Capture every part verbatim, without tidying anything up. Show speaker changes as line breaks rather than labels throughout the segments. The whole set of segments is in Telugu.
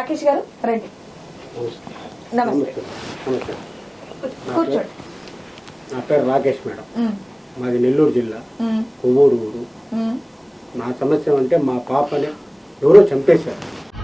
రాకేష్ గారు రండి. నమస్తే. కూర్చోండి.
నా పేరు రాకేష్ మేడం. మాది నెల్లూరు జిల్లా కొవ్వూరు ఊరు. నా సమస్య అంటే మా పాపని ఎవరో చంపేశారు.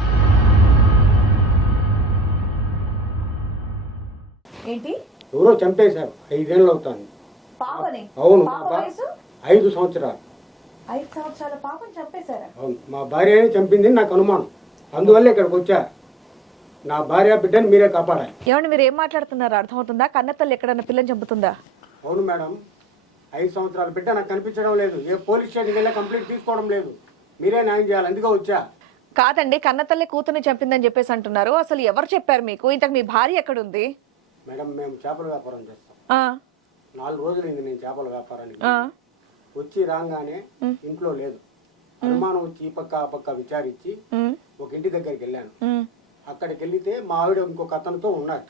ఏంటి?
ఎవరో చంపేశారు. ఐదేళ్ళు అవుతాను.
పాపని?
అవును.
పాప వయసు
ఐదు సంవత్సరాలు.
ఐదు సంవత్సరాల పాపని చంపేశారా?
అవును. మా భార్యనే చంపింది నాకు అనుమానం. అందువల్ల ఇక్కడికి వచ్చా. నా భార్య బిడ్డని మీరే కాపాడాలి.
ఏమండి మీరు ఏం మాట్లాడుతున్నారు అర్థమవుతుందా? కన్నతల్లి ఎక్కడన్నా పిల్లని చంపుతుందా?
అవును మేడం. ఐదు సంవత్సరాల బిడ్డ నాకు కనిపించడం లేదు. ఏ పోలీస్ స్టేషన్కి వెళ్ళి కంప్లైంట్ తీసుకోవడం లేదు. మీరే న్యాయం చేయాలి. అందుకే వచ్చా.
కాదండి, కన్నతల్లి కూతుర్ని చంపిందని చెప్పేసి అంటున్నారు. అసలు ఎవరు చెప్పారు మీకు? ఇంతకు మీ భార్య ఎక్కడుంది?
మేడం మేము చేపల వ్యాపారం చేస్తాం.
ఆ,
నాలుగు రోజులైంది నేను చేపల వ్యాపారానికి
ఆ,
వచ్చి రాగానే ఇంట్లో లేదు. అనుమానం వచ్చి ఈ పక్క ఆ పక్క విచారించి
ఉమ్,
ఒక ఇంటి దగ్గరికి వెళ్ళాను.
ఉమ్.
అక్కడికి వెళ్తే మా ఆవిడ ఇంకొక అతనితో ఉన్నారు.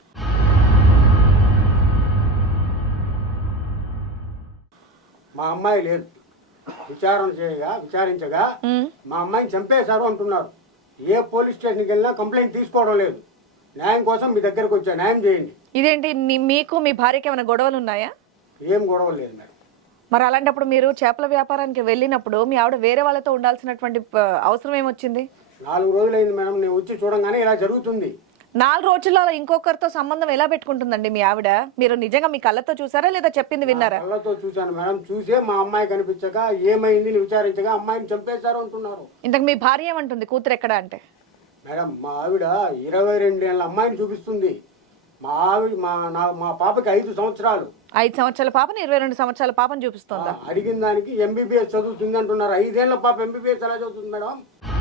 మా అమ్మాయి లేదు. విచారణ చేయగా విచారించగా మా అమ్మాయిని చంపేశారు అంటున్నారు. ఏ పోలీస్ స్టేషన్కి వెళ్ళినా కంప్లైంట్ తీసుకోవడం లేదు. న్యాయం కోసం మీ దగ్గరకు వచ్చా. న్యాయం చేయండి.
ఇదేంటి నీ- మీకు మీ భార్యకి ఏమైనా గొడవలు ఉన్నాయా?
ఏం గొడవ లేదు మేడం.
మరి అలాంటప్పుడు మీరు చేపల వ్యాపారానికి వెళ్ళినప్పుడు మీ ఆవిడ వేరే వాళ్ళతో ఉండాల్సినటువంటి ప- అవసరం ఏమొచ్చింది?
నాలుగు రోజులైంది మేడం నేను వచ్చి చూడంగానే ఇలా జరుగుతుంది.
నాలుగు రోజుల్లో అలా ఇంకొకరితో సంబంధం ఎలా పెట్టుకుంటుందండి మీ ఆవిడ? మీరు నిజంగా మీ కళ్ళతో చూసారా లేదా చెప్పింది విన్నారా?
కళ్ళతో చూశాను మేడం. చూసే మా అమ్మాయి కనిపించక ఏమైంది అని విచారించగా అమ్మాయిని చంపేశారు అంటున్నారు.
ఇంతకు మీ భార్య ఏమంటుంది కూతురు ఎక్కడ అంటే?
మేడం మా ఆవిడ ఇరవై రెండేళ్ళ అమ్మాయిని చూపిస్తుంది. మా ఆవిడ మా నా మా పాపకి ఐదు సంవత్సరాలు.
ఐదు సంవత్సరాల పాపని ఇరవై రెండు సంవత్సరాల పాపని చూపిస్తుందా?
అడిగిన దానికి ఎంబీబీఎస్ చదువుతుంది అంటున్నారు. ఐదేళ్ల పాప ఎంబీబీఎస్ ఎలా చదువుతుంది మేడం?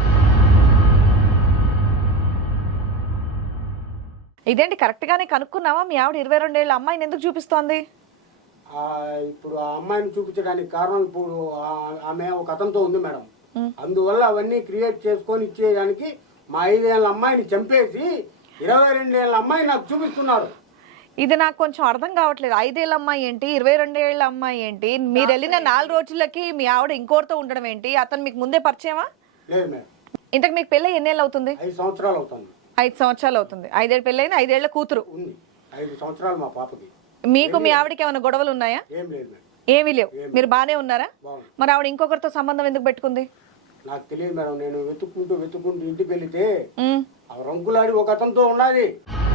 ఇదేంటి కరెక్ట్ గానే కనుక్కున్నావా? మీ ఆవిడ ఇరవై రెండేళ్ల అమ్మాయిని ఎందుకు చూపిస్తోంది?
ఆ, ఇప్పుడు ఆ అమ్మాయిని చూపించడానికి కారణం ఇప్పుడు ఆ- ఆమె ఒక అతనితో ఉంది మేడం. అందువల్ల అవన్నీ క్రియేట్ చేసుకొని ఇచ్చేయడానికి మా ఐదేళ్ల అమ్మాయిని చంపేసి ఇరవై రెండేళ్ల అమ్మాయి నాకు చూపిస్తున్నారు.
ఇది నాకు కొంచెం అర్థం కావట్లేదు. ఐదేళ్ల అమ్మాయి ఏంటి, ఇరవై రెండేళ్ల అమ్మాయి ఏంటి? మీరు వెళ్ళిన నాలుగు రోజులకి మీ ఆవిడ ఇంకోరితో ఉండడం ఏంటి? అతను మీకు ముందే పరిచయమా?
లేదు మేడం.
ఇంతకు మీకు పెళ్ళి ఎన్నేళ్ళు అవుతుంది?
ఐదు సంవత్సరాలు అవుతుంది.
ఐదు సంవత్సరాలు అవుతుంది. ఐదేళ్ళ పెళ్ళైన ఐదేళ్ల కూతురు
ఉంది. ఐదు సంవత్సరాలు మా పాపకి.
మీకు మీ ఆవిడకి ఏమైనా గొడవలు ఉన్నాయా?
ఏం లేదు మేడం.
ఏమీ లేవు. మీరు బానే ఉన్నారా?
బాగుంది.
మరి ఆవిడ ఇంకొకరితో సంబంధం ఎందుకు పెట్టుకుంది?
నాకు తెలియదు మేడం. నేను వెతుక్కుంటూ వెతుక్కుంటూ ఇంటికి వెళితే
ఉమ్.
ఆ రంకులాడి ఒక అతనితో ఉన్నది.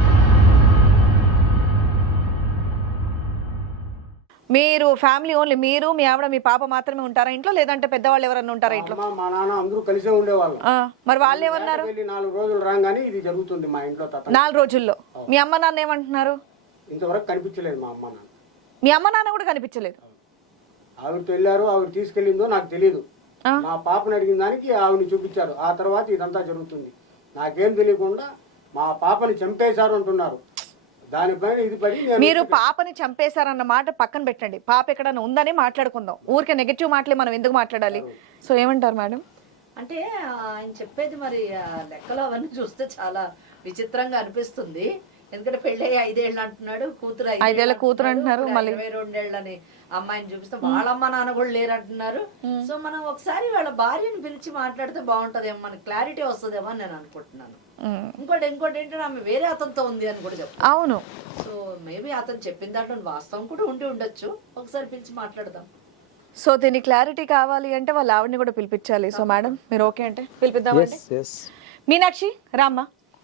మీరు ఫ్యామిలీ ఓన్లీ మీరు మీ ఆవిడ మీ పాప మాత్రమే ఉంటారా ఇంట్లో, లేదంటే పెద్దవాళ్ళు ఎవరన్నా ఉంటారా ఇంట్లో?
అమ్మ మా నాన్న అందరూ కలిసే ఉండేవాళ్ళు.
ఆ, మరి వాళ్ళు ఏమన్నారు?
వెళ్ళి నాలుగు రోజులు రాగానే ఇది జరుగుతుంది మా ఇంట్లో. తాత
నాలుగు రోజుల్లో మీ అమ్మ నాన్న ఏమంటున్నారు?
ఇంతవరకు కనిపించలేదు మా అమ్మ నాన్న.
మీ అమ్మ నాన్న కూడా కనిపించలేదు.
ఆవిడతో వెళ్ళారు. ఆవిడ తీసుకెళ్ళిందో నాకు తెలియదు.
ఆ.
మా పాపని అడిగిన దానికి ఆవిడని చూపించారు. ఆ తర్వాత ఇదంతా జరుగుతుంది. నాకేం తెలియకుండా మా పాపని చంపేశారు అంటున్నారు. దానిపైన ఇది పడి నేను
మీరు పాపని చంపేశారన్న మాట పక్కన పెట్టండి. పాప ఎక్కడన్నా ఉందని మాట్లాడుకుందాం. ఊరికే నెగటివ్ మాటలే మనం ఎందుకు మాట్లాడాలి? సో ఏమంటారు మేడం?
అంటే ఆయన చెప్పేది మరి ఆ లెక్కలు అవన్నీ చూస్తే చాలా విచిత్రంగా అనిపిస్తుంది. ఎందుకంటే పెళ్ళి ఐదేళ్ళు అంటున్నాడు, కూతురు
ఐదేళ్ల కూతురు అంటున్నారు, మళ్ళీ
ఇరవై రెండేళ్ళని అమ్మాయిని చూపిస్తే వాళ్ళ అమ్మ నాన్న కూడా లేరు అంటున్నారు. సో మనం ఒకసారి వాళ్ళ భార్యని పిలిచి మాట్లాడితే బాగుంటదేమో, మనకి క్లారిటీ వస్తుందేమో అని నేను అనుకుంటున్నాను.
ఉమ్.
ఇంకోటి ఇంకోటి ఏంటంటే ఆమె వేరే అతనితో ఉంది అని కూడా చెప్తాను.
అవును.
సో మేబీ అతను చెప్పిన దాంట్లో వాస్తవం కూడా ఉండి ఉండొచ్చు. ఒకసారి పిలిచి మాట్లాడదాం.
సో దీని క్లారిటీ కావాలి అంటే వాళ్ళ ఆవిడని కూడా పిలిపించాలి. సో మేడం మీరు ఓకే అంటే పిలిపిద్దామండి. మీనాక్షి రామ్మా.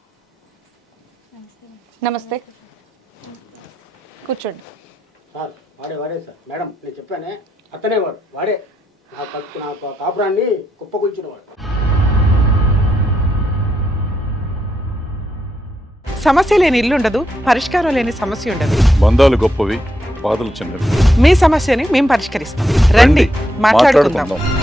నమస్తే, కూర్చోండి.
సార్ వాడే వాడే సార్. మేడం నేను చెప్పానే అతనే వాడు. వాడే నా కప్పు నా కాపురాన్ని కుప్పకూల్చిన వాడు.
సమస్య లేని ఇల్లు ఉండదు, పరిష్కారం లేని సమస్య ఉండదు.
బంధాలు గొప్పవి, బాధలు చిన్నవి.
మీ సమస్యని మేము పరిష్కరిస్తాం. రండి మాట్లాడుకుందాం.